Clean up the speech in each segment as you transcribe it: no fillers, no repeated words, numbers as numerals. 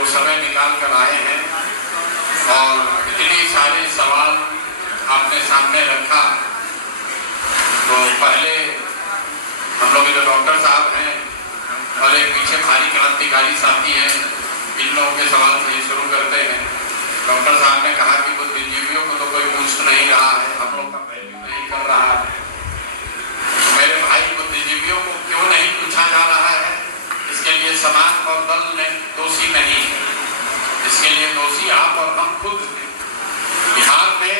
लोग समय निकाल कर आए हैं और इतने सारे सवाल आपने सामने रखा। तो पहले हम लोग जो डॉक्टर साहब हैं और एक पीछे भारी क्रांतिकारी साथी हैं, इन लोगों के सवाल से शुरू करते हैं। डॉक्टर साहब ने कहा कि बुद्धिजीवियों को तो कोई पूछ नहीं रहा है, हम लोग का वैल्यू नहीं कर रहा है। तो मेरे भाई, बुद्धिजीवियों को क्यों नहीं पूछा जा रहा है? इसके लिए समाज और दल ने दोषी नहीं है, इसके लिए दोषी आप और हम खुद हैं। बिहार में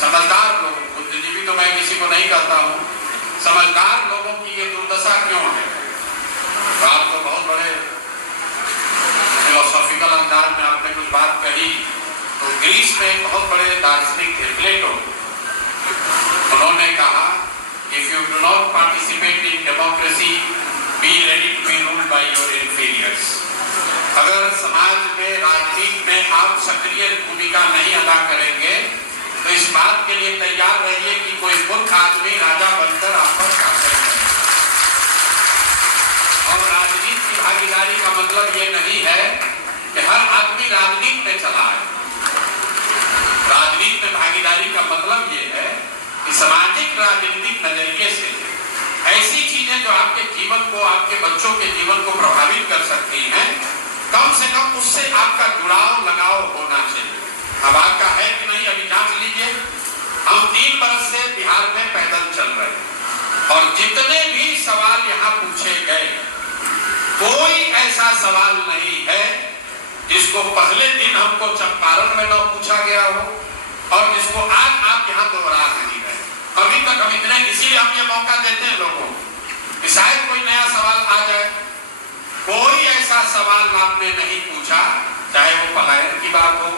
समझदार लोग, बुद्धिजीवी तो मैं किसी को नहीं कहता हूँ, समझदार लोगों की ये दुर्दशा क्यों है? तो आपको बहुत बड़े फिलोसॉफिकल अंदाज में आपने कुछ बात कही। तो ग्रीस में एक बहुत बड़े दार्शनिक थे प्लेटो, उन्होंने कहा if you do not participate in democracy be ready to be ruled by your inferiors. अगर समाज में, राजनीति में आप सक्रिय भूमिका नहीं अदा करेंगे तो इस बात के लिए तैयार रहिए कि कोई मूर्ख आदमी राजा बनकर आप पर शासन करेगा। और राजनीति की भागीदारी का मतलब ये नहीं है कि हर आदमी राजनीति में चला है। राजनीति में भागीदारी का मतलब ये है कि सामाजिक राजनीतिक नजरिए से ऐसी चीजें जो आपके जीवन को, आपके बच्चों के जीवन को प्रभावित कर सकती हैं, कम से कम उससे आपका जुड़ाव, लगाव होना चाहिए। अब आपका है कि नहीं, अभी जांच लीजिए। हम 3 बरस से बिहार में पैदल चल रहे हैं और जितने भी सवाल यहाँ पूछे गए, कोई ऐसा सवाल नहीं है जिसको पहले दिन हमको चंपारण में न पूछा गया हो और जिसको आज आप यहाँ दोहरा नहीं गए। अभी तक हम इतने, इसीलिए हम ये मौका देते हैं लोगों को कि शायद कोई नया सवाल आ जाए। कोई ऐसा सवाल आपने नहीं पूछा, चाहे वो पलायन की बात हो,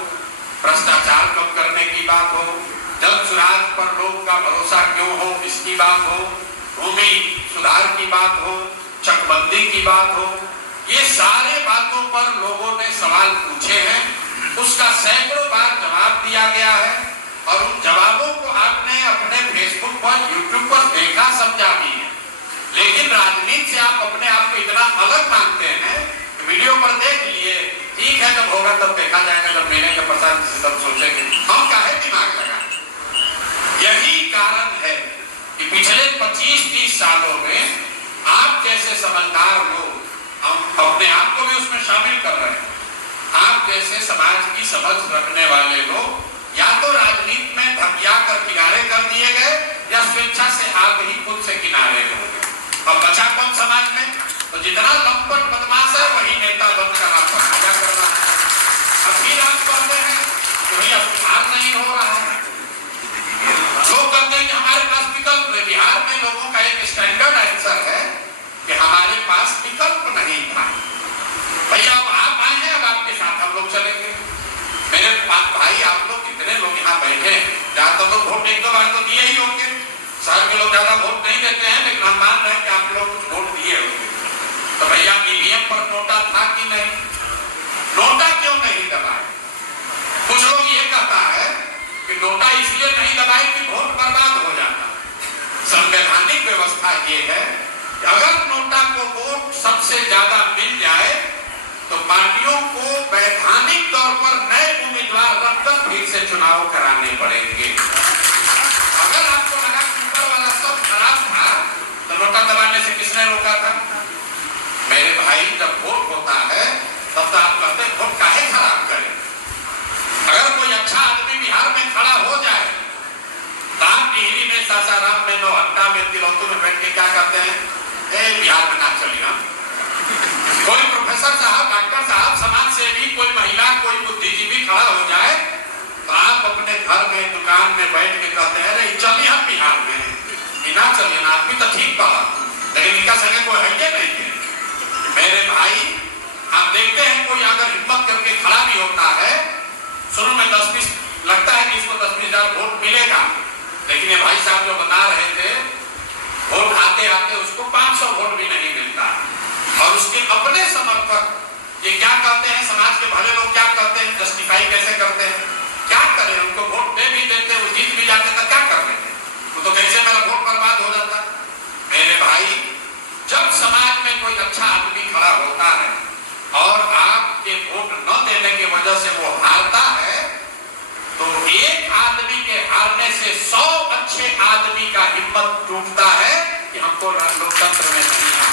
भ्रष्टाचार कम करने की बात हो, जल सुराज पर लोग का भरोसा क्यों हो इसकी बात हो, भूमि सुधार की बात हो, चकबंदी की बात हो, ये सारे बातों पर लोगों ने सवाल पूछे हैं। उसका सैकड़ों बार जवाब दिया गया है और उन जवाबों को आपने अपने फेसबुक पर, यूट्यूब पर देखा, समझा भी है। लेकिन राजनीति से आप अपने आप को इतना अलग मानते हैं, वीडियो पर देख लिए, ठीक है, जब होगा तब देखा जाएगा, जब मिलेंगे प्रसाद तब सोचेंगे। हम काहे दिमाग लगाएं? यही कारण है कि पिछले 25-30 सालों में आप जैसे समझदार लोग, हम अपने आप को भी उसमें शामिल कर रहे हैं, आप जैसे समाज की समझ रखने वाले लोग या तो राजनीति में धकिया कर किनारे कर दिए गए या स्वेच्छा से आप ही खुद से किनारे हो गए। अब बचा कौन समाज में? तो जितना लंपट बदमाश है वही नेता बनकर आपको साझा करना है। अब फिर आप कहते हैं कि भैया सुधार नहीं हो रहा है। लोग कहते हैं कि हमारे पास विकल्प नहीं। बिहार में लोगों का एक स्टैंडर्ड आंसर है कि हमारे पास विकल्प नहीं था। भैया अब आप आए हैं, अब आपके साथ हम लोग चलेंगे। मेरे भाई, आप लोग कितने लोग यहाँ बैठे हैं, ज्यादातर लोग वोट 1-2 बार तो दिए ही होंगे। शहर के लोग ज्यादा वोट नहीं देते हैं, लेकिन हम मान रहे हैं कि आप लोग कुछ वोट दिए होंगे। तो भैया ईवीएम पर नोटा था कि नहीं? नोटा क्यों नहीं दबाए? कुछ लोग ये कहता है कि नोटा इसलिए नहीं दबाए कि वोट बर्बाद हो जाता। संवैधानिक व्यवस्था ये है कि अगर नोटा को वोट सबसे ज्यादा मिल जाए तो पार्टियों को वैधानिक तौर पर नए उम्मीदवार रखकर फिर से चुनाव कराने पड़ेंगे। अगर आपको लगा कि ऊपर वाला सब खराब था तो नोटा दबाने से किसने रोका था? मेरे भाई, जब वोट होता है तब तो आप कहते हैं वोट काहे खराब करें। अगर कोई अच्छा आदमी बिहार में खड़ा हो जाए तो आप टिहरी में, सासाराम में, नौहट्टा में, तिलौतू में बैठ के क्या करते हैं? बिहार में ना चलिए। कोई प्रोफेसर साहब, डॉक्टर साहब, समाज सेवी, कोई महिला, कोई बुद्धिजीवी खड़ा हो जाए तो आप अपने घर में, दुकान में बैठ के कहते हैं अरे चलिए हम बिहार में, बिना चलिए ना, आदमी तो ठीक कहा, लेकिन इनका संगे कोई है नहीं है। मेरे भाई, आप देखते हैं कोई अगर हिम्मत करके खड़ा भी होता है, शुरू में 10-20 लगता है कि इसको 10-20 हजार वोट मिलेगा, लेकिन ये भाई साहब जो बता रहे थे, वोट आते आते उसको 500 वोट भी नहीं मिलता। और उसके अपने समर्थक ये क्या कहते हैं, समाज के भले लोग क्या कहते हैं, जस्टिफाई कैसे करते हैं? क्या करें? उनको वोट दे भी देते, वो जीत भी जाते, तो क्या कर रहे थे? वो तो कैसे मेरा वोट बर्बाद हो जाता। मेरे भाई, जब समाज में कोई अच्छा आदमी खड़ा होता है और आपके वोट करने से 100 अच्छे आदमी का हिम्मत टूटता है कि हमको लोकतंत्र में नहीं आना।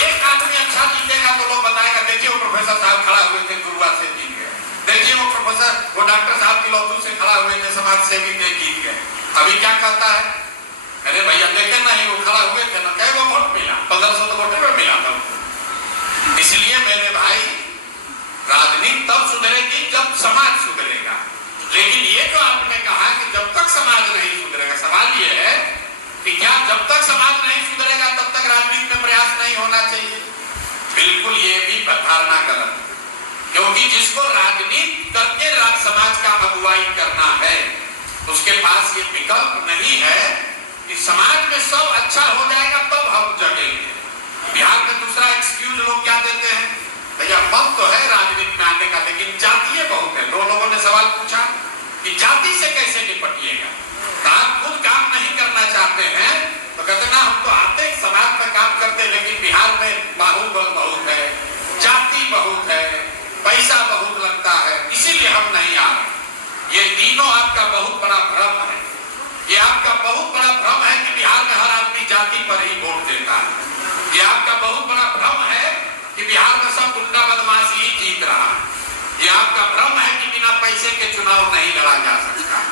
एक आदमी अच्छा जीतेगा तो लोग बताएगा देखिए वो प्रोफेसर साहब खड़ा हुए थे गुरुवार से जीत गए, देखिए वो प्रोफेसर वो डॉक्टर साहब की लौतू से खड़ा हुए थे समाज सेवी थे जीत गए। अभी क्या कहता है, अरे भैया देखे नहीं वो खड़ा हुए थे ना, कई वो वोट मिला, 1500 तो वोट में मिला था। इसलिए मेरे भाई राजनीति तब सुधरेगी जब समाज सुधरेगा। लेकिन ये जो आपने कहा कि जब तक समाज नहीं सुधरेगा, सवाल ये है कि क्या जब तक समाज नहीं सुधरेगा तब तक राजनीति में प्रयास नहीं होना चाहिए? बिल्कुल ये भी धारणा गलत है, क्योंकि जिसको राजनीति करके समाज का अगुवाई करना है उसके पास ये विकल्प नहीं है कि समाज में सब अच्छा हो जाएगा तब हम जगेंगे। बिहार में दूसरा एक्सक्यूज लोग क्या देते हैं, भैया मन तो है राजनीति में आने का लेकिन जातीय बहुत है। दो लोगों ने सवाल पूछा कि जाति से कैसे निपटिएगा, तो आप खुद काम नहीं करना चाहते हैं तो कहते ना हम तो आते समाज में काम करते लेकिन बिहार में बाहुबल बहुत है, जाति बहुत है, पैसा बहुत लगता है, इसीलिए हम नहीं आ रहे। ये तीनों आपका बहुत बड़ा भ्रम है। ये आपका बहुत बड़ा भ्रम है कि बिहार में हर आदमी जाति पर ही वोट देता है। ये आपका बहुत बड़ा भ्रम है कि बिहार में सब गुंडा बदमाशी ही जीत रहा है। ये आपका भ्रम है कि बिना पैसे के चुनाव नहीं लड़ा जा सकता।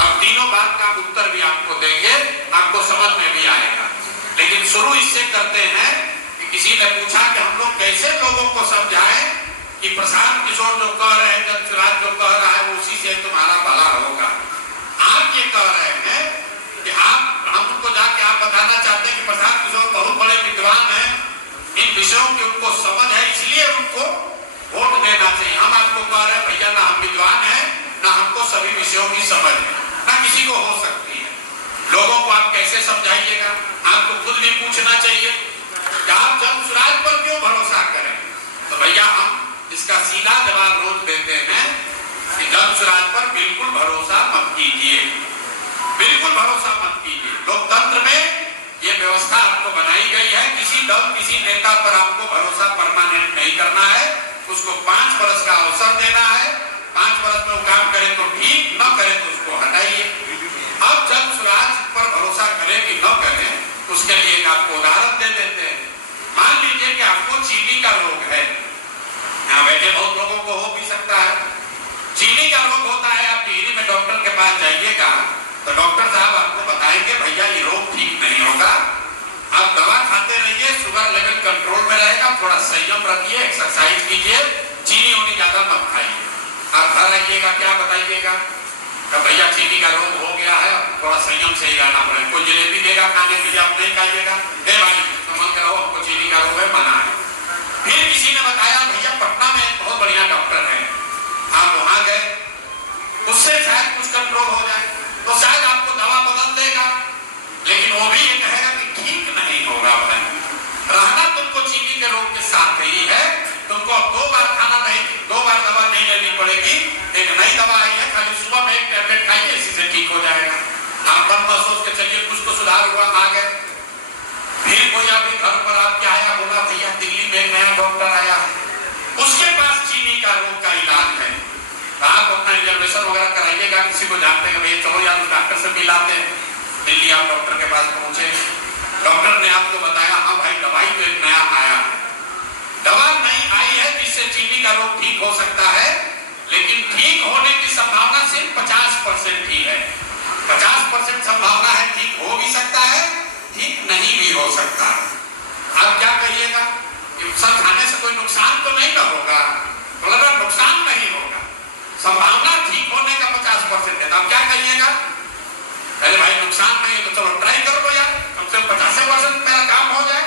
अब तीनों बात का उत्तर भी आपको देंगे, आपको समझ में भी आएगा। लेकिन शुरू इससे करते हैं कि किसी ने पूछा कि हम लोग कैसे लोगों को समझाएं कि प्रशांत किशोर जो कह रहे हैं, जगसुराज जो कह रहा है उसी से तुम्हारा भला होगा। आप ये कह रहे हैं कि हम उनको जाके आप बताना चाहते हैं कि प्रशांत किशोर बहुत बड़े विद्वान हैं, इन विषयों की उनको समझ है इसलिए उनको वोट देना चाहिए। हम आपको कह रहे हैं भैया ना हम विद्वान हैं ना हमको सभी विषयों की समझ है, ना किसी को हो सकती है। लोगों को आप कैसे समझाइएगा? आपको खुद भी पूछना चाहिए कि आप जगसुराज पर क्यों भरोसा करें। तो भैया हम इसका सीधा जवाब रोज देते हैं कि जगसुराज पर बिल्कुल भरोसा मत कीजिए, बिल्कुल भरोसा मत कीजिए। लोकतंत्र में ये व्यवस्था आपको बनाई गई है, किसी दल किसी नेता पर आपको भरोसा परमानेंट नहीं करना है, उसको 5 वर्ष का अवसर देना है। 5 वर्ष में वो काम करे तो ठीक, न करे तो उसको हटाइए। अब जगसुराज पर भरोसा करें कि न करें उसके लिए एक आपको उदाहरण दे देते हैं। मान लीजिए कि आपको चीनी का रोग है, यहाँ बैठे बहुत लोगों को हो भी सकता है। चीनी का रोग होता है, आप टिहरी में डॉक्टर के पास जाइएगा तो डॉक्टर साहब आपको बताएंगे भैया ये रोग ठीक नहीं होगा, आप दवा खाते रहिए, शुगर लेवल कंट्रोल में रहेगा, थोड़ा संयम रखिए, एक्सरसाइज कीजिए, चीनी उनी ज्यादा मत खाइए। आप घर आइएगा क्या बताइएगा, भैया चीनी का रोग हो गया है, थोड़ा संयम से ही रहना पड़ेगा। कोई जलेबी देगा खाने के लिए आप नहीं खाइएगा, हे भाई समझ के रहो हमको चीनी का रोग है, मना है। फिर किसी ने बताया भैया पटना में एक बहुत बढ़िया डॉक्टर है, आप वहां गए, उससे शायद कुछ कंट्रोल हो जाए, तो शायद आपको दवा बदल देगा, लेकिन वो भी ये कहेगा कि ठीक नहीं होगा भाई, रहना तुमको चीनी के रोग के साथ ही है, तुमको अब 2 बार खाना नहीं, 2 बार दवा नहीं लेनी पड़ेगी, एक नई दवा आई है, खाली सुबह में एक टैबलेट खाइए, इसी से ठीक हो जाएगा। आप मन में सोच के चलिए कुछ तो सुधार हुआ, आ गए। फिर कोई अभी घर पर आपके आया, बोला भैया दिल्ली में एक नया डॉक्टर आया है, उसके पास चीनी का रोग का इलाज है, आप अपना रिजर्वेशन वगैरह कराइएगा, किसी को जानते हैं भैया चलो यार उस डॉक्टर से मिलाते हैं। दिल्ली आप डॉक्टर के पास पहुंचे, डॉक्टर ने आपको बताया हाँ भाई दवाई तो एक नया आया है, दवा नहीं आई है जिससे चीनी का रोग ठीक हो सकता है, लेकिन ठीक होने की संभावना सिर्फ 50% ही है। 50% संभावना है, ठीक हो भी सकता है, ठीक नहीं भी हो सकता है। आप क्या कहिएगा कि सर खाने से कोई नुकसान तो नहीं ना होगा, तो लगा नुकसान नहीं होगा, संभावना ठीक होने का 50% है, तो आप क्या कहिएगा, अरे भाई नुकसान नहीं है तो चलो ट्राई कर लो यार, कम से कम 50% मेरा काम हो जाए।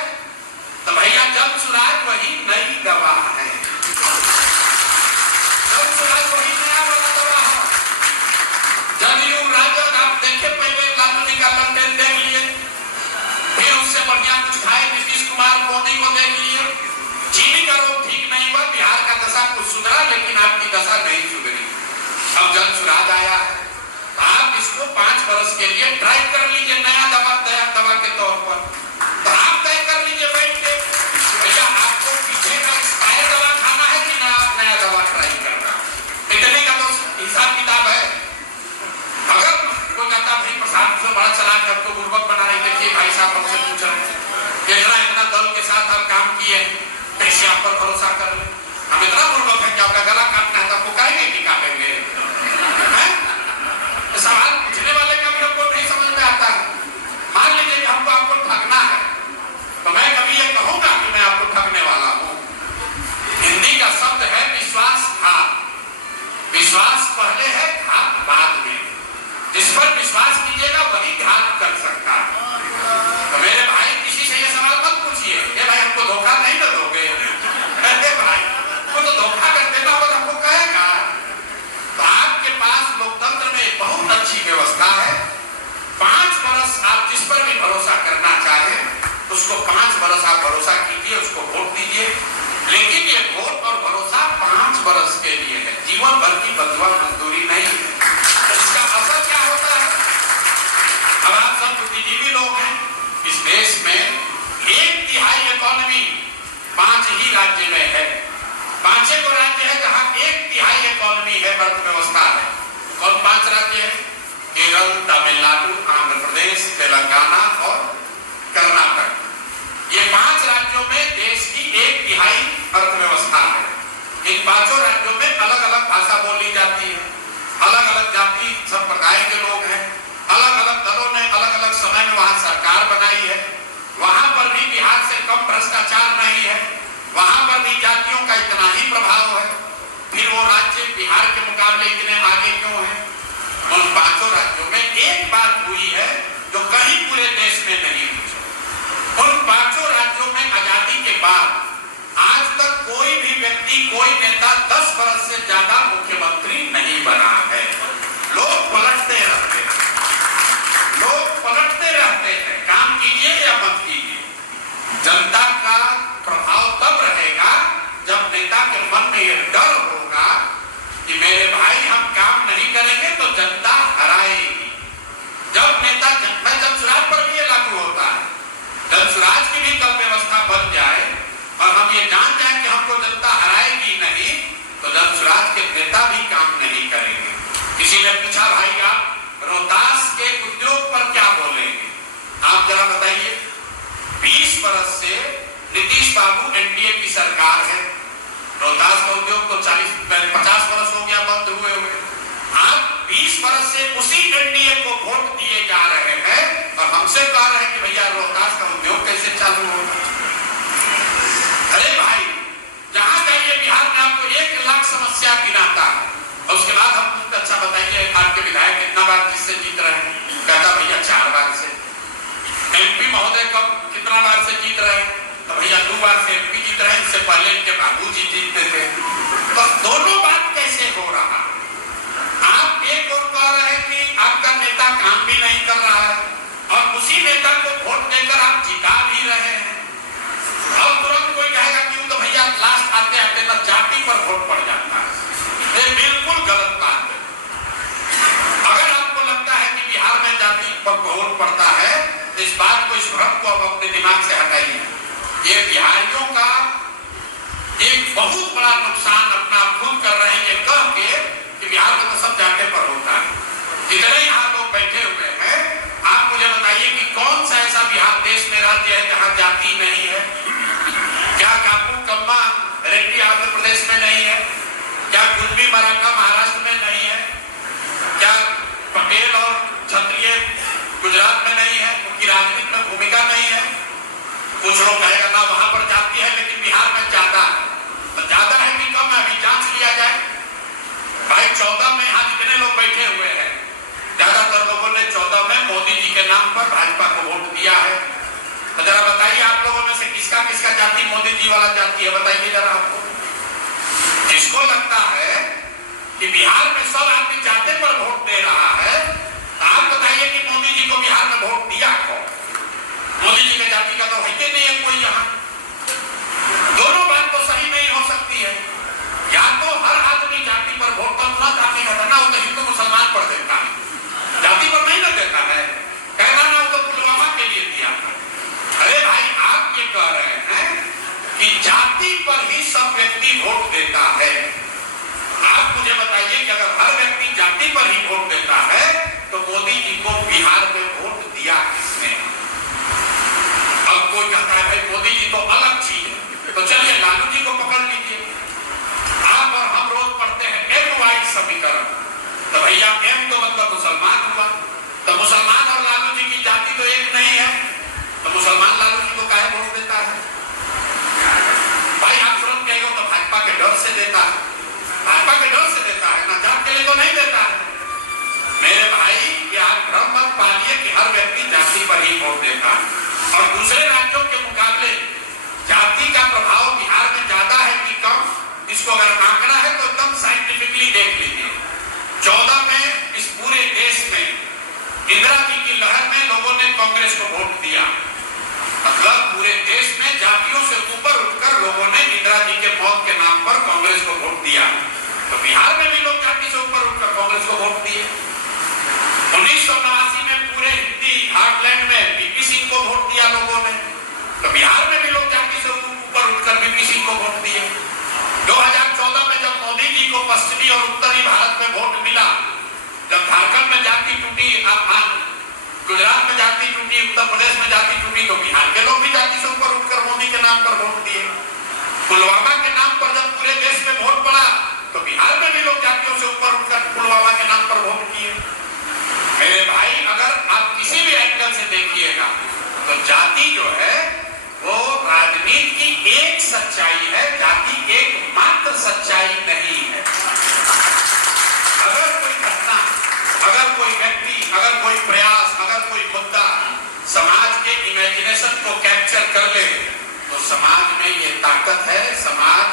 तो भैया जगसुराज वही नई दवा है, जगसुराज वही नया वाला दवा है। जदयू राजद आप देखे पहले लालू जी का कंटेंट देख लिए, फिर उससे बढ़िया कुछ खाए नीतीश कुमार मोदी को देख लिए, चीनी का रोग ठीक नहीं हुआ, बिहार का दशा कुछ सुधरा लेकिन आपकी दशा नहीं सुधरी। अब जगसुराज आया है, आप इसको 5 वर्ष के लिए ट्राई कर लीजिए, नया दवा के तौर पर, तो आप तय कर लीजिए बैठ के भैया आपको पीछे का एक्सपायर दवा खाना है कि नया दवा ट्राई करना, इतने का तो हिसाब किताब है। कैसे आप पर भरोसा कर ले? हम इतना पूर्वक है कि आपका गला काटना है तो आपको कहेंगे कि काटेंगे? तो सवाल पूछने वाले का भी हमको नहीं समझ में आता है। मान लीजिए कि हमको आपको ठगना है, तो मैं कभी ये कहूंगा कि मैं आपको ठगने वाला हूं? हिंदी का शब्द है विश्वासघात। विश्वास पहले है, घात बाद में। जिस पर विश्वास कीजिएगा वही घात कर सकता है। तो मेरे भाई किसी से ये सवाल मत पूछिए, ये भाई हमको धोखा नहीं ना दोगे? अरे भाई वो तो धोखा कर देता होगा, हमको कहेगा। तो आपके पास लोकतंत्र में एक बहुत अच्छी व्यवस्था है। 5 वर्ष आप जिस पर भी भरोसा करना चाहें उसको 5 वर्ष आप भरोसा कीजिए, उसको वोट दीजिए। लेकिन ये वोट और भरोसा 5 वर्ष के लिए है, जीवन भर की बंधुआ मजदूरी नहीं है। इसका असर क्या होता है? अब आप सब बुद्धिजीवी लोग हैं। इस देश में 1/3 इकोनॉमी 5 ही राज्य में है। 5 को राज्य है जहां 1/3 इकोनॉमी है, अर्थव्यवस्था है। कौन 5 राज्य है? केरल, तमिलनाडु, आंध्र प्रदेश, तेलंगाना और कर्नाटक। ये 5 राज्यों में देश की 1/3 अर्थव्यवस्था है। इन 5 राज्यों में अलग अलग भाषा बोली जाती है, अलग अलग जाति संप्रदाय के लोग हैं, अलग अलग दलों ने अलग अलग समय में वहां सरकार बनाई है। वहां पर भी बिहार से कम भ्रष्टाचार नहीं है, वहां पर भी जातियों का इतना ही प्रभाव है। फिर वो राज्य बिहार के मुकाबले इतने आगे क्यों है? उन 5 राज्यों में एक बात हुई है जो कहीं पूरे देश में नहीं हुई। उन 5 राज्यों में आजादी के बाद आज तक कोई भी व्यक्ति, कोई नेता 10 वर्ष से ज्यादा मुख्यमंत्री नहीं बना है। लोग पलटते रहते हैं, लोग पलटते रहते हैं। काम कीजिए या मत कीजिए, जनता का प्रभाव तब रहेगा जब नेता के मन में यह डर होगा कि मेरे भाई हम काम नहीं करेंगे तो जनता हराएगी। जब नेता जनसुराज पर भी ये लागू होता है, जनसुराज की भी कल व्यवस्था बन जाए और हम ये जान जाए कि हमको जनता हराएगी नहीं, तो जनसुराज के नेता भी काम नहीं करेंगे। किसी ने पूछा भाई आप रोहतास के उद्योग पर क्या बोलेंगे? आप जरा बताइए। 20 वर्ष से नीतीश बाबू एनडीए की सरकार है। रोहतास का उद्योग तो 50 वर्ष हो गया बंद हुए हुए। आप 20 वर्ष से उसी एनडीए को वोट दिए जा रहे हैं और हमसे कह रहे हैं कि भैया रोहतास का उद्योग कैसे चालू होगा? अरे भाई, जहां जाइए बिहार में आपको 1 लाख समस्या गिनाता है और उसके बाद हम कुछ अच्छा बताइए आपके विधायक कितना बार जिससे जीत रहे हैं? कहता भैया 4 बार से। एमपी महोदय कब कितना बार से जीत रहे हैं? तो भैया 2 बार से एमपी जीत रहे हैं, इससे पहले इनके बाबू जी जीतते थे। तो दोनों बात कैसे हो रहा? आप एक और कह रहे हैं कि आपका नेता काम भी नहीं कर रहा है और उसी नेता को वोट देकर आप जिता भी रहे हैं। और तुरंत कोई कहेगा कि तो भैया लास्ट आते आते ना जाति पर वोट पड़ जाता है। ये बिल्कुल गलत बात है। अगर आपको लगता है कि बिहार में जाति पर वोट पड़ता है तो इस बात को, इस भ्रम को अब अपने दिमाग से हटाइए। ये बिहारियों का एक बहुत बड़ा नुकसान अपना खुद कर रहे हैं ये कह के कि बिहार में तो सब जाति पर होता है। जितने यहाँ लोग बैठे हुए हैं, आप मुझे बताइए कि कौन सा ऐसा बिहार देश में राज्य है जहाँ जाति नहीं है? क्या कापू कम्मा रेड्डी आंध्र प्रदेश में नहीं है? क्या कुंभी मराठा महाराष्ट्र में नहीं है? क्या पटेल और क्षत्रिय गुजरात में नहीं है? उनकी राजनीति में भूमिका नहीं है? कुछ लोग कहेगा ना वहां पर जाति है लेकिन बिहार में ज्यादा है। तो ज्यादा है कि कम है? अभी जांच लिया जाए। भाई 14 में यहाँ जितने लोग बैठे हुए हैं, ज्यादातर लोगों ने 14 में मोदी जी के नाम पर भाजपा को वोट दिया है। तो जरा बताइए आप लोगों में से किसका किसका जाति मोदी जी वाला जाति है? बताइए जरा आपको। जिसको लगता है कि बिहार में सब आदमी जाति पर वोट दे रहा है, आप बताइए कि मोदी जी को बिहार में वोट दिया कौन? मोदी जी के जाति का तो है नहीं है कोई यहाँ। दोनों बात तो सही नहीं हो सकती है। या तो हर आदमी जाति पर वोट पर तुरंत आपने कहना वो तो हिंदू मुसलमान पर देता है, जाति पर नहीं ना देता है। कहना ना वो तो पुलवामा के लिए दिया। अरे भाई आप ये कह रहे हैं कि जाति पर ही सब व्यक्ति वोट देता है। आप मुझे बताइए कि अगर हर व्यक्ति जाति पर ही वोट देता है तो मोदी जी को बिहार में वोट दिया किसने? अब कोई कहता है भाई मोदी जी तो अलग चीज है। तो चलिए लालू जी को पकड़ लीजिए। आप और हम रोज पढ़ते हैं MY समीकरण, तो भैया M तो मतलब मुसलमान हुआ, तो मुसलमान और लालू जी की जाति तो एक नहीं है, तो मुसलमान लालू जी को काहे वोट देता है? भाई आप तुरंत कहेंगे तो भाजपा के डर से देता है, भाजपा के डर से देता है ना, जात के लिए तो नहीं देता है। मेरे भाई ये आप भ्रम मत पालिए कि हर व्यक्ति जाति पर ही वोट देता है, और दूसरे राज्यों के मुकाबले जाति का प्रभाव बिहार में ज्यादा है कि कम, इसको अगर आंकड़ा है तो एकदम साइंटिफिकली देख लीजिए। 14 में इस पूरे देश में इंदिरा जी की लहर में लोगों ने कांग्रेस को वोट दिया, मतलब पूरे देश में जातियों से ऊपर उठकर लोगों ने इंदिरा जी के मौत के नाम पर कांग्रेस को वोट दिया, तो बिहार में भी लोग जाति से ऊपर उठकर कांग्रेस को वोट दिए। 1989 में पूरे हिंदी हार्टलैंड में वीपी सिंह को वोट दिया लोगों ने, तो बिहार में भी लोग जाति से ऊपर उठकर वीपी सिंह को वोट दिए। 2014 में जब मोदी जी को पश्चिमी और उत्तरी भारत में वोट मिला, जब झारखंड में जाति टूटी, गुजरात में जाति टूटी, उत्तर प्रदेश में जाति टूटी, तो बिहार के लोग भी जाति से ऊपर उठकर मोदी के नाम पर वोट दिए। पुलवामा के नाम पर जब पूरे देश में वोट पड़ा, तो बिहार में भी लोग जातियों से ऊपर उठकर पुलवामा के नाम पर वोट किए। मेरे भाई अगर आप किसी भी एंगल से देखिएगा तो जाति जो है वो राजनीति की एक सच्चाई है, जाति एकमात्र सच्चाई नहीं है। अगर कोई घटना, अगर कोई व्यक्ति, अगर कोई प्रयास, अगर कोई मुद्दा समाज के इमेजिनेशन को कैप्चर कर ले, तो समाज में ये ताकत है, समाज